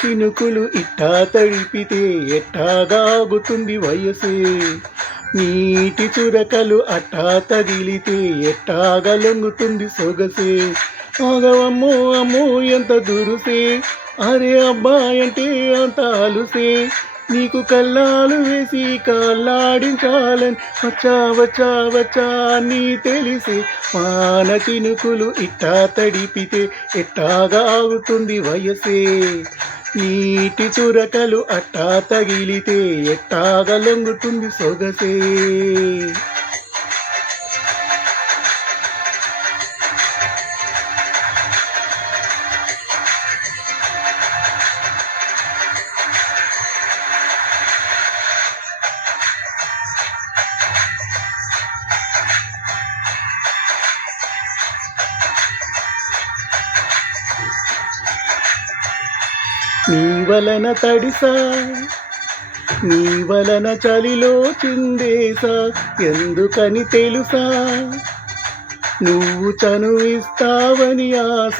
చినుకులు ఇట్టా తడిపితే ఎట్టాగాగుతుంది వయసే, నీటి చురకలు అట్టా తగిలితే ఎట్టాగా లొంగుతుంది సొగసే. ఆగవమ్మో అమ్మో ఎంత దురుసే, అరే అబ్బాయి అంటే అంత అలుసే, నీకు కల్లాలు వేసి కాళ్ళాడించాలని వచ్చా వచ్చా వచ్చా నీ తెలిసే. వాన చినుకులు ఇట్టా తడిపితే ఎట్టాగా ఆగుతుంది వయసే, నీటి చురకలు అట్టా తగిలితే ఎట్టాగా లొంగుతుంది సొగసే. నీ వలన తడిసా, నీ వలన చలిలో చిందేసా, ఎందుకని తెలుసా నువ్వు చనువిస్తావని ఆశ.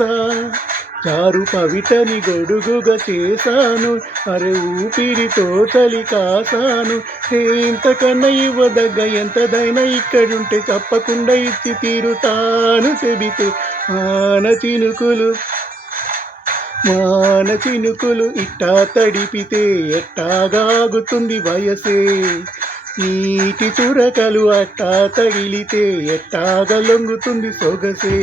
చారు పవిటని గొడుగుగా చేశాను, అరే ఊపిరితో చలి కాసాను. ఇంతకన్నా ఇవ్వదగ్గ ఎంతదైనా ఇక్కడుంటే తప్పకుండా ఇచ్చి తీరుతాను చెబితే. వాన చినుకులు ఇట్టా తడిపితే ఎట్టాగాగుతుంది వయసే, నీటి చురకలు అట్టా తగిలితే ఎట్టాగా లొంగుతుంది సొగసే.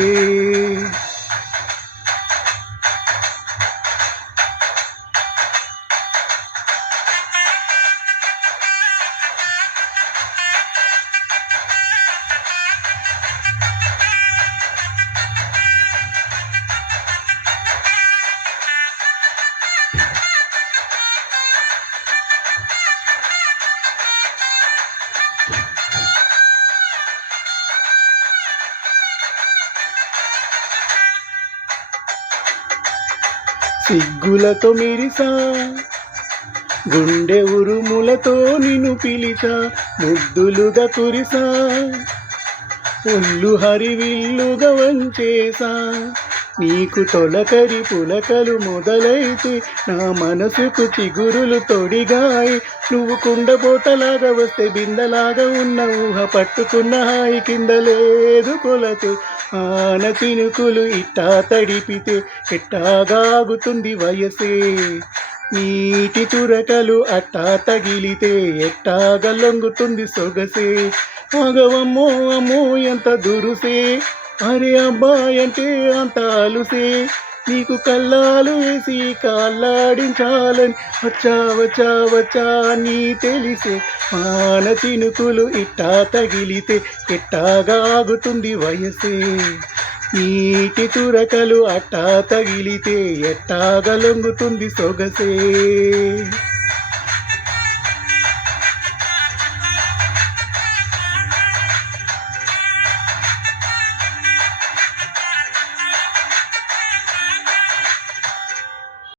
సిగ్గులతో మిరిసా, గుండె ఉరుములతో నిన్ను పిలిచా, ముద్దులుగా కురిసా, ఒళ్ళు హరివిల్లుగా వంచేసా. నీకు తొలకరి పులకలు మొదలైతే నా మనసుకు చిగురులు తొడిగాయి. నువ్వు కుండబోతలాగా వస్తే బిందలాగా ఉన్న ఊహ పట్టుకున్న హాయి కింద లేదు కొలతు. ఆన చినుకులు ఇట్టా తడిపితే ఎట్టాగాగుతుంది వయసే, నీటి చురకలు అట్టా తగిలితే ఎట్టాగా లొంగుతుంది సొగసే. ఆగవమ్మో అమ్మో ఎంత దురుసే, అరే అబ్బాయి అంటే అంత అలుసే, నీకు కల్లాలు వేసి కాళ్ళాడించాలని వచ్చా వచ్చా వచ్చా నీ తెలిసే. వాన చినుకులు ఇట్టా తగిలితే ఎట్టాగా ఆగుతుంది వయసే, నీటి చురకలు అట్టా తగిలితే ఎట్టాగా లొంగుతుంది సొగసే.